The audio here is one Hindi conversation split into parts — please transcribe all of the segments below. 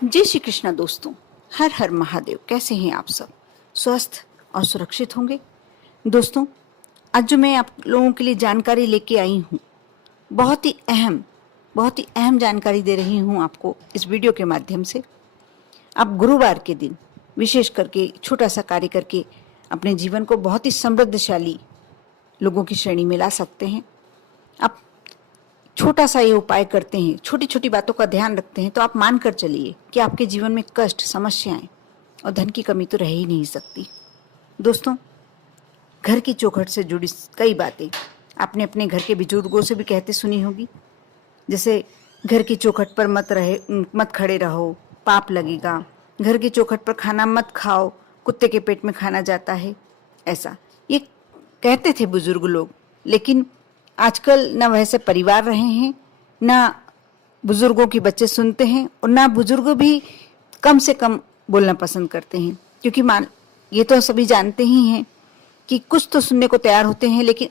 जय श्री कृष्णा दोस्तों। हर हर महादेव। कैसे हैं आप सब? स्वस्थ और सुरक्षित होंगे। दोस्तों, आज जो मैं आप लोगों के लिए जानकारी लेके आई हूँ, बहुत ही अहम जानकारी दे रही हूँ आपको इस वीडियो के माध्यम से। आप गुरुवार के दिन विशेष करके छोटा सा कार्य करके अपने जीवन को बहुत ही समृद्धशाली लोगों की श्रेणी में ला सकते हैं। आप छोटा सा ये उपाय करते हैं, छोटी छोटी बातों का ध्यान रखते हैं, तो आप मान कर चलिए कि आपके जीवन में कष्ट, समस्याएं और धन की कमी तो रह ही नहीं सकती। दोस्तों, घर की चौखट से जुड़ी कई बातें आपने अपने घर के बुजुर्गों से भी कहते सुनी होगी। जैसे घर की चौखट पर मत खड़े रहो, पाप लगेगा। घर की चौखट पर खाना मत खाओ, कुत्ते के पेट में खाना जाता है। ऐसा ये कहते थे बुजुर्ग लोग, लेकिन आजकल ना वैसे परिवार रहे हैं, ना बुजुर्गों की बच्चे सुनते हैं, और ना बुजुर्ग भी कम से कम बोलना पसंद करते हैं। क्योंकि ये तो सभी जानते ही हैं कि कुछ तो सुनने को तैयार होते हैं, लेकिन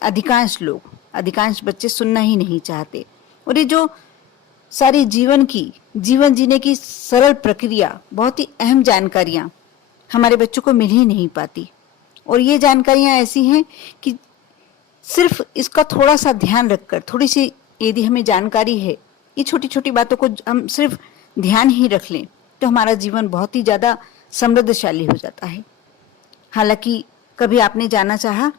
अधिकांश बच्चे सुनना ही नहीं चाहते। और ये जो सारी जीवन जीने की सरल प्रक्रिया, बहुत ही अहम जानकारियां हमारे बच्चों को मिल ही नहीं पाती। और ये जानकारियां ऐसी हैं कि सिर्फ इसका थोड़ा सा ध्यान रखकर, थोड़ी सी यदि हमें जानकारी है, ये छोटी छोटी बातों को हम सिर्फ ध्यान ही रख लें, तो हमारा जीवन बहुत ही ज़्यादा समृद्धशाली हो जाता है। हालांकि कभी आपने जाना चाहा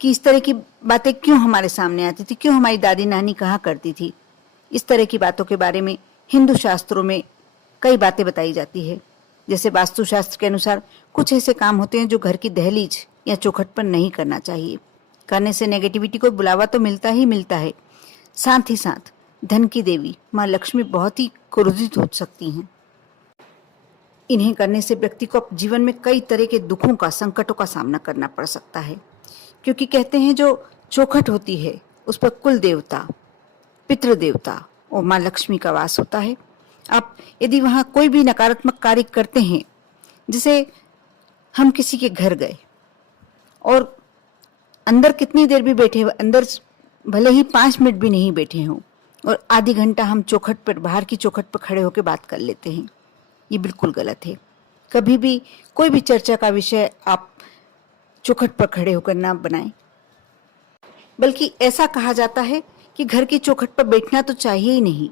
कि इस तरह की बातें क्यों हमारे सामने आती थी, क्यों हमारी दादी नानी कहा करती थी? इस तरह की बातों के बारे में हिंदू शास्त्रों में कई बातें बताई जाती है। जैसे वास्तुशास्त्र के अनुसार कुछ ऐसे काम होते हैं जो घर की दहलीज या चौखट पर नहीं करना चाहिए। करने से नेगेटिविटी को बुलावा तो मिलता ही मिलता है, साथ ही साथ धन की देवी माँ लक्ष्मी बहुत ही क्रोधित हो सकती हैं। इन्हें करने से व्यक्ति को जीवन में कई तरह के दुखों का, संकटों का सामना करना पड़ सकता है। क्योंकि कहते हैं जो चौखट होती है उस पर कुल देवता, पितृ देवता और माँ लक्ष्मी का वास होता है। आप यदि वहाँ कोई भी नकारात्मक कार्य करते हैं, जैसे हम किसी के घर गए और अंदर कितनी देर भी बैठे, अंदर भले ही 5 मिनट भी नहीं बैठे हों, और आधी घंटा हम चौखट पर, बाहर की चौखट पर खड़े होकर बात कर लेते हैं, ये बिल्कुल गलत है। कभी भी कोई भी चर्चा का विषय आप चौखट पर खड़े होकर ना बनाएं। बल्कि ऐसा कहा जाता है कि घर की चौखट पर बैठना तो चाहिए ही नहीं।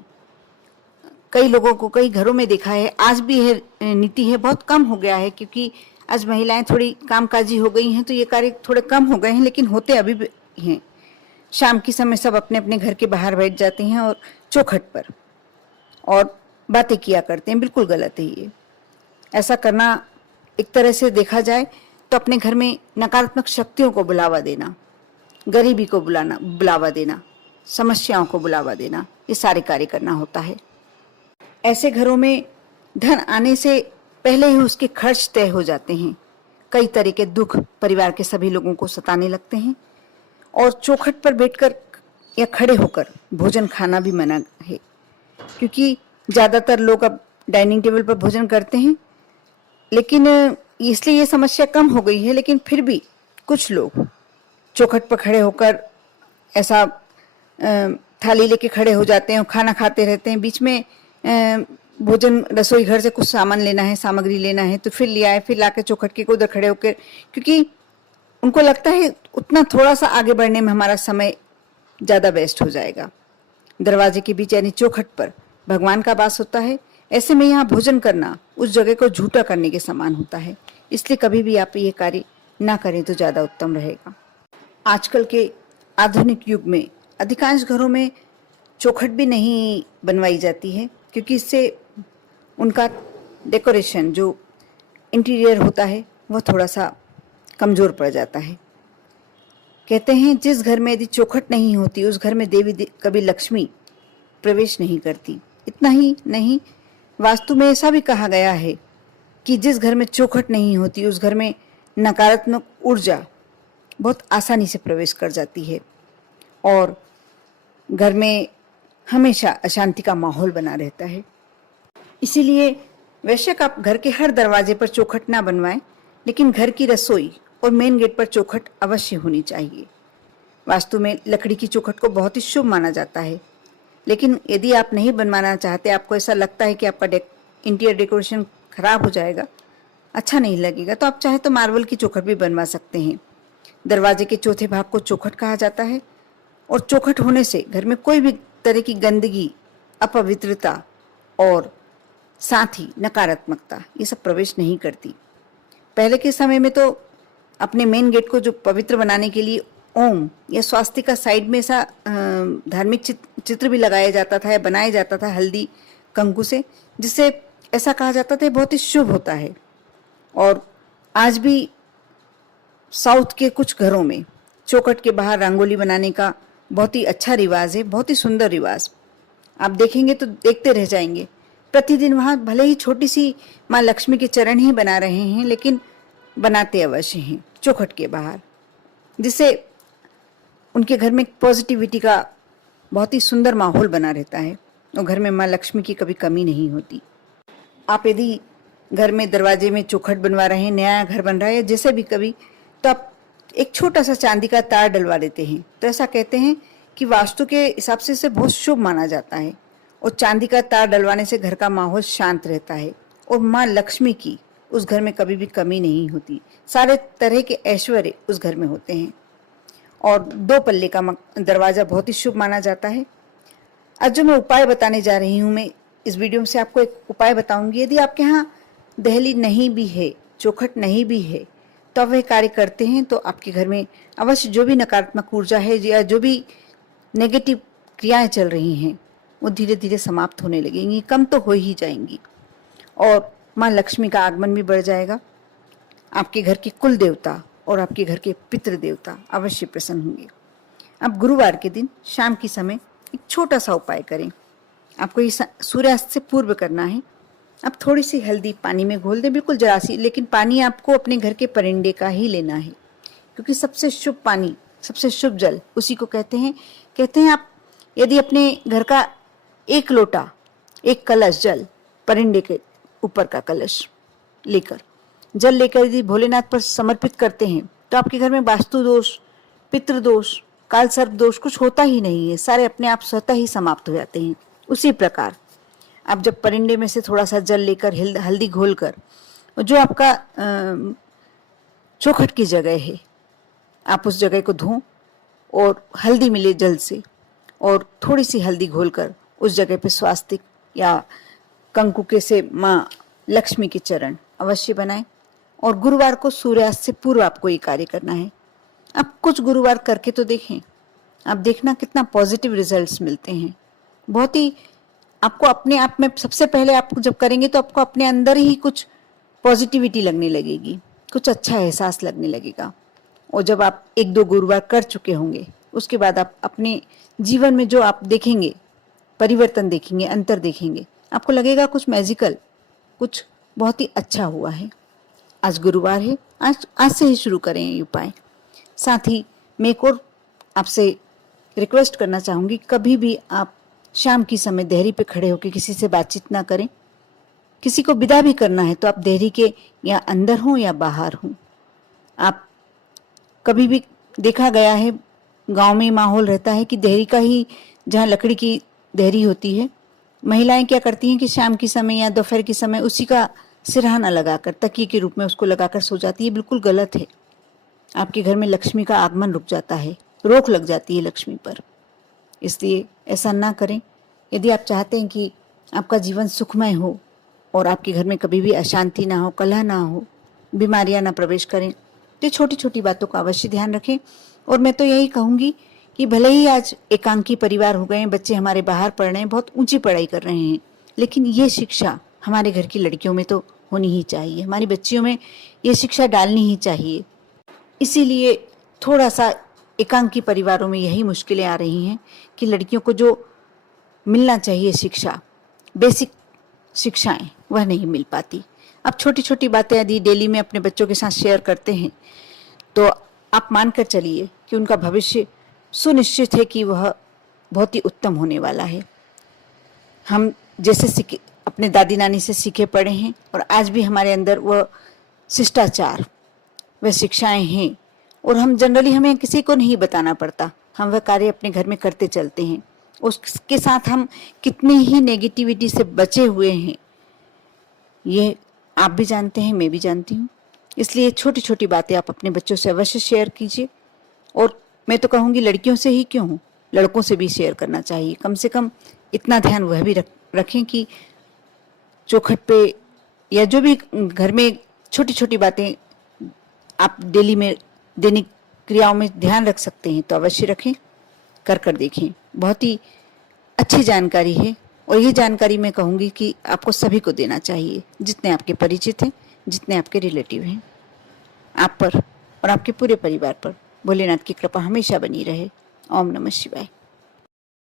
कई लोगों को, कई घरों में देखा है, आज भी है, नीति है, बहुत कम हो गया है क्योंकि आज महिलाएं थोड़ी कामकाजी हो गई हैं, तो ये कार्य थोड़े कम हो गए हैं, लेकिन होते अभी भी हैं। शाम के समय सब अपने अपने घर के बाहर बैठ जाते हैं और चौखट पर और बातें किया करते हैं। बिल्कुल गलत है ये। ऐसा करना एक तरह से देखा जाए तो अपने घर में नकारात्मक शक्तियों को बुलावा देना, गरीबी को बुलावा देना, समस्याओं को बुलावा देना, ये सारे कार्य करना होता है। ऐसे घरों में धन आने से पहले ही उसके खर्च तय हो जाते हैं। कई तरह के दुख परिवार के सभी लोगों को सताने लगते हैं, और चौखट पर बैठकर या खड़े होकर भोजन खाना भी मना है। क्योंकि ज़्यादातर लोग अब डाइनिंग टेबल पर भोजन करते हैं, लेकिन इसलिए ये समस्या कम हो गई है। लेकिन फिर भी कुछ लोग चौखट पर खड़े होकर ऐसा थाली लेके खड़े हो जाते हैं और खाना खाते रहते हैं। बीच में भोजन, रसोई घर से कुछ सामान लेना है, सामग्री लेना है, तो फिर ले आए, फिर लाके चौखट के उधर खड़े होकर, क्योंकि उनको लगता है उतना थोड़ा सा आगे बढ़ने में हमारा समय ज़्यादा वेस्ट हो जाएगा। दरवाजे के बीच यानी चौखट पर भगवान का वास होता है। ऐसे में यहाँ भोजन करना उस जगह को झूठा करने के समान होता है। इसलिए कभी भी आप ये कार्य ना करें तो ज़्यादा उत्तम रहेगा। आजकल के आधुनिक युग में अधिकांश घरों में चौखट भी नहीं बनवाई जाती है, क्योंकि इससे उनका डेकोरेशन, जो इंटीरियर होता है, वह थोड़ा सा कमज़ोर पड़ जाता है। कहते हैं जिस घर में यदि चौखट नहीं होती उस घर में कभी लक्ष्मी प्रवेश नहीं करती। इतना ही नहीं, वास्तु में ऐसा भी कहा गया है कि जिस घर में चौखट नहीं होती उस घर में नकारात्मक ऊर्जा बहुत आसानी से प्रवेश कर जाती है, और घर में हमेशा अशांति का माहौल बना रहता है। इसीलिए बेशक आप घर के हर दरवाजे पर चौखट ना बनवाएं, लेकिन घर की रसोई और मेन गेट पर चौखट अवश्य होनी चाहिए। वास्तु में लकड़ी की चौखट को बहुत ही शुभ माना जाता है, लेकिन यदि आप नहीं बनवाना चाहते, आपको ऐसा लगता है कि आपका इंटीरियर डेकोरेशन खराब हो जाएगा, अच्छा नहीं लगेगा। तो आप चाहे तो मार्बल की चौखट भी बनवा सकते हैं। दरवाजे के चौथे भाग को चौखट कहा जाता है और चौखट होने से घर में कोई भी तरह की गंदगी, अपवित्रता और साथ ही नकारात्मकता ये सब प्रवेश नहीं करती। पहले के समय में तो अपने मेन गेट को जो पवित्र बनाने के लिए ओम या स्वास्तिका साइड में ऐसा धार्मिक चित्र भी लगाया जाता था या बनाया जाता था हल्दी कंकु से, जिससे ऐसा कहा जाता था बहुत ही शुभ होता है। और आज भी साउथ के कुछ घरों में चौखट के बाहर रंगोली बनाने का बहुत ही अच्छा रिवाज है, बहुत ही सुंदर रिवाज। आप देखेंगे तो देखते रह जाएंगे। प्रतिदिन वहाँ भले ही छोटी सी माँ लक्ष्मी के चरण ही बना रहे हैं, लेकिन बनाते अवश्य हैं चौखट के बाहर, जिससे उनके घर में पॉजिटिविटी का बहुत ही सुंदर माहौल बना रहता है और घर में माँ लक्ष्मी की कभी कमी नहीं होती। आप यदि घर में दरवाजे में चौखट बनवा रहे हैं, नया घर बन रहा है या जैसे भी कभी, तो आप एक छोटा सा चांदी का तार डलवा देते हैं। तो ऐसा कहते हैं कि वास्तु के हिसाब से इसे बहुत शुभ माना जाता है और चांदी का तार डलवाने से घर का माहौल शांत रहता है और माँ लक्ष्मी की उस घर में कभी भी कमी नहीं होती। सारे तरह के ऐश्वर्य उस घर में होते हैं। और 2 पल्ले का दरवाजा बहुत ही शुभ माना जाता है। आज जो मैं उपाय बताने जा रही हूँ, मैं इस वीडियो से आपको एक उपाय बताऊंगी। यदि आपके यहाँ दहली नहीं भी है, चौखट नहीं भी है, तो आप वह कार्य करते हैं तो आपके घर में अवश्य जो भी नकारात्मक ऊर्जा है या जो भी नेगेटिव क्रियाएं चल रही हैं वो धीरे धीरे समाप्त होने लगेंगी, कम तो हो ही जाएंगी और माँ लक्ष्मी का आगमन भी बढ़ जाएगा। आपके घर के कुल देवता और आपके घर के पितृ देवता अवश्य प्रसन्न होंगे। अब गुरुवार के दिन शाम के समय एक छोटा सा उपाय करें। आपको ये सूर्यास्त से पूर्व करना है। अब थोड़ी सी हल्दी पानी में घोल दें, बिल्कुल जरा सी, लेकिन पानी आपको अपने घर के परिंदे का ही लेना है, क्योंकि सबसे शुभ पानी, सबसे शुभ जल उसी को कहते हैं। आप यदि अपने घर का 1 लोटा, 1 कलश जल, परिंदे के ऊपर का कलश लेकर, जल लेकर यदि भोलेनाथ पर समर्पित करते हैं तो आपके घर में वास्तु दोष, पितृ दोष, काल सर्प दोष कुछ होता ही नहीं है, सारे अपने आप स्वतः ही समाप्त हो जाते हैं। उसी प्रकार आप जब परिंदे में से थोड़ा सा जल लेकर हल्दी घोलकर जो आपका चौखट की जगह है, आप उस जगह को धों और हल्दी मिले जल से और थोड़ी सी हल्दी घोलकर उस जगह पे स्वास्तिक या कंकु के से माँ लक्ष्मी के चरण अवश्य बनाएं। और गुरुवार को सूर्यास्त से पूर्व आपको ये कार्य करना है। आप कुछ गुरुवार करके तो देखें, आप देखना कितना पॉजिटिव रिजल्ट्स मिलते हैं। बहुत ही आपको अपने आप में, सबसे पहले आप जब करेंगे तो आपको अपने अंदर ही कुछ पॉजिटिविटी लगने लगेगी, कुछ अच्छा एहसास लगने लगेगा। और जब आप 1-2 गुरुवार कर चुके होंगे, उसके बाद आप अपने जीवन में जो आप देखेंगे परिवर्तन देखेंगे, अंतर देखेंगे, आपको लगेगा कुछ मैजिकल, कुछ बहुत ही अच्छा हुआ है। आज गुरुवार है, आज से ही शुरू करें ये उपाय। साथ ही मैं एक और आपसे रिक्वेस्ट करना चाहूँगी, कभी भी आप शाम की समय देहरी पे खड़े होकर किसी से बातचीत ना करें। किसी को विदा भी करना है तो आप देहरी के या अंदर हों या बाहर हों। आप कभी भी देखा गया है, गांव में माहौल रहता है कि देहरी का ही, जहाँ लकड़ी की देहरी होती है, महिलाएं क्या करती हैं कि शाम के समय या दोपहर के समय उसी का सिरहाना लगाकर, तकिए के रूप में उसको लगाकर सो जाती है। बिल्कुल गलत है। आपके घर में लक्ष्मी का आगमन रुक जाता है, रोक लग जाती है लक्ष्मी पर। इसलिए ऐसा ना करें। यदि आप चाहते हैं कि आपका जीवन सुखमय हो और आपके घर में कभी भी अशांति ना हो, कलह ना हो, बीमारियां ना प्रवेश करें, तो छोटी छोटी बातों का अवश्य ध्यान रखें। और मैं तो यही कहूँगी कि भले ही आज एकांकी परिवार हो गए हैं, बच्चे हमारे बाहर पढ़ रहे हैं, बहुत ऊंची पढ़ाई कर रहे हैं, लेकिन ये शिक्षा हमारे घर की लड़कियों में तो होनी ही चाहिए, हमारी बच्चियों में ये शिक्षा डालनी ही चाहिए। इसीलिए थोड़ा सा एकांकी परिवारों में यही मुश्किलें आ रही हैं कि लड़कियों को जो मिलना चाहिए शिक्षा, बेसिक शिक्षाएं, वह नहीं मिल पाती। अब छोटी छोटी बातें यदि डेली में अपने बच्चों के साथ शेयर करते हैं तो आप मानकर चलिए कि उनका भविष्य सुनिश्चित है कि वह बहुत ही उत्तम होने वाला है। हम जैसे सीखे, अपने दादी नानी से सीखे पढ़े हैं और आज भी हमारे अंदर वह शिष्टाचार, वह शिक्षाएं हैं और हम जनरली, हमें किसी को नहीं बताना पड़ता, हम वह कार्य अपने घर में करते चलते हैं। उसके साथ हम कितनी ही नेगेटिविटी से बचे हुए हैं, ये आप भी जानते हैं, मैं भी जानती हूँ। इसलिए छोटी छोटी बातें आप अपने बच्चों से अवश्य शेयर कीजिए। और मैं तो कहूँगी लड़कियों से ही क्यों हो, लड़कों से भी शेयर करना चाहिए। कम से कम इतना ध्यान वह भी रखें कि चौखट पे या जो भी घर में छोटी छोटी बातें आप डेली में दैनिक क्रियाओं में ध्यान रख सकते हैं तो अवश्य रखें, कर देखें। बहुत ही अच्छी जानकारी है और ये जानकारी मैं कहूँगी कि आपको सभी को देना चाहिए, जितने आपके परिचित हैं, जितने आपके रिलेटिव हैं। आप पर और आपके पूरे परिवार पर भोलेनाथ की कृपा हमेशा बनी रहे। ओम नमः शिवाय।